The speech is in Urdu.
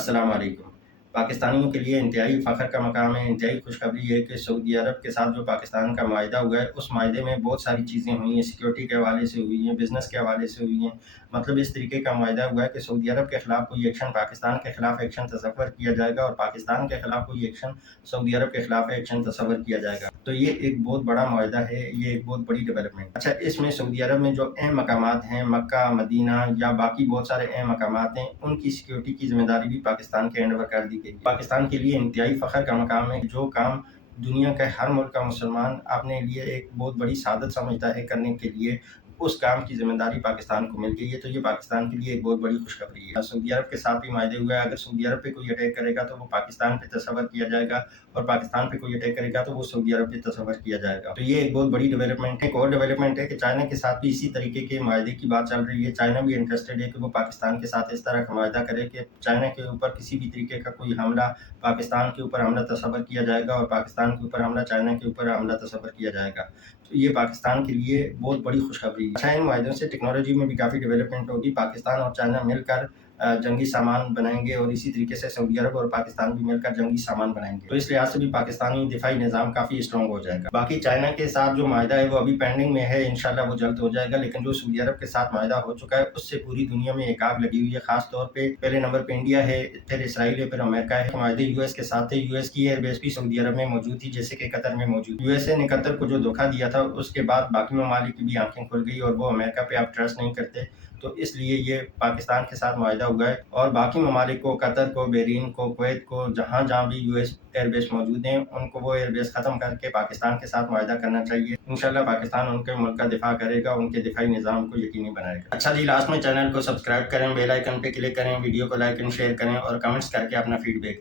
السلام علیکم۔ پاکستانیوں کے لیے انتہائی فخر کا مقام ہے، انتہائی خوشخبری ہے کہ سعودی عرب کے ساتھ جو پاکستان کا معاہدہ ہوا ہے، اس معاہدے میں بہت ساری چیزیں ہوئی ہیں، سیکیورٹی کے حوالے سے ہوئی ہیں، بزنس کے حوالے سے ہوئی ہیں۔ مطلب اس طریقے کا معاہدہ ہوا ہے کہ سعودی عرب کے خلاف کوئی ایکشن پاکستان کے خلاف ایکشن تصور کیا جائے گا، اور پاکستان کے خلاف کوئی ایکشن سعودی عرب کے خلاف ایکشن تصور کیا جائے گا۔ تو یہ ایک بہت بڑا معاہدہ ہے، یہ ایک بہت بڑی ڈیولپمنٹ۔ اچھا، اس میں سعودی عرب میں جو اہم مقامات ہیں، مکہ، مدینہ یا باقی بہت سارے اہم مقامات ہیں، ان کی سیکیورٹی کی ذمہ داری بھی پاکستان کے ہینڈ اوور کر دی گئی۔ پاکستان کے لیے انتہائی فخر کا مقام ہے، جو کام دنیا کے ہر ملک کا مسلمان اپنے لیے ایک بہت بڑی سعادت سمجھتا ہے کرنے کے لیے، اس کام کی ذمہ داری پاکستان کو مل گئی ہے۔ تو یہ پاکستان کے لیے ایک بہت بڑی خوشخبری ہے۔ سعودی عرب کے ساتھ بھی معاہدے ہوا ہے، اگر سعودی عرب پہ کوئی اٹیک کرے گا تو وہ پاکستان پہ تصور کیا جائے گا، اور پاکستان پہ کوئی اٹیک کرے گا تو وہ سعودی عرب پہ تصور کیا جائے گا۔ تو یہ ایک بہت بڑی ڈیولپمنٹ ہے۔ ایک اور ڈیولپمنٹ ہے کہ چائنا کے ساتھ بھی اسی طریقے کے معاہدے کی بات چل رہی ہے۔ چائنا بھی انٹرسٹڈ ہے کہ وہ پاکستان کے ساتھ اس طرح کا معاہدہ کرے کہ چائنا کے اوپر کسی بھی طریقے کا کوئی حملہ پاکستان کے اوپر حملہ تصور کیا جائے گا، اور پاکستان کے اوپر حملہ چائنا کے اوپر حملہ تصور کیا جائے گا۔ تو یہ پاکستان کے لیے بہت بڑی خوشخبری ہے۔ اچھا، ان معاہدوں سے ٹیکنالوجی میں بھی کافی ڈیولپمنٹ ہوگی۔ پاکستان اور چائنا مل کر جنگی سامان بنائیں گے، اور اسی طریقے سے سعودی عرب اور پاکستان بھی مل کر جنگی سامان بنائیں گے۔ تو اس لحاظ سے بھی پاکستانی دفاعی نظام کافی اسٹرانگ ہو جائے گا۔ باقی چائنا کے ساتھ جو معاہدہ ہے وہ ابھی پینڈنگ میں ہے، انشاءاللہ وہ جلد ہو جائے گا، لیکن جو سعودی عرب کے ساتھ معاہدہ ہو چکا ہے اس سے پوری دنیا میں ایک آگ لگی ہوئی ہے۔ خاص طور پہ پہلے نمبر پہ انڈیا ہے، پھر اسرائیل ہے، پھر امریکہ ہے۔ معاہدے یو ایس کے ساتھ ہے، یو ایس کی ایئر بیس بھی سعودی عرب میں موجود تھی، جیسے کہ قطر میں موجود۔ یو ایس اے نے قطر کو جو دھوکہ دیا تھا، اس کے بعد باقی ممالک کی بھی آنکھیں کھل گئی، اور وہ امریکہ پہ اب ٹرسٹ نہیں کرتے۔ تو اس لیے یہ پاکستان کے ساتھ معاہدہ ہوا ہے، اور باقی ممالک کو، قطر کو، بحرین کو، کویت کو، جہاں جہاں بھی یو ایس ایئر بیس موجود ہیں، ان کو وہ ایئر بیس ختم کر کے پاکستان کے ساتھ معاہدہ کرنا چاہیے۔ انشاءاللہ پاکستان ان کے ملک کا دفاع کرے گا، ان کے دفاعی نظام کو یقینی بنائے گا۔ اچھا جی، لاسٹ میں چینل کو سبسکرائب کریں، بیل آئیکن پہ کلک کریں، ویڈیو کو لائک اینڈ شیئر کریں، اور کمنٹس کر کے اپنا فیڈ بیک دیں۔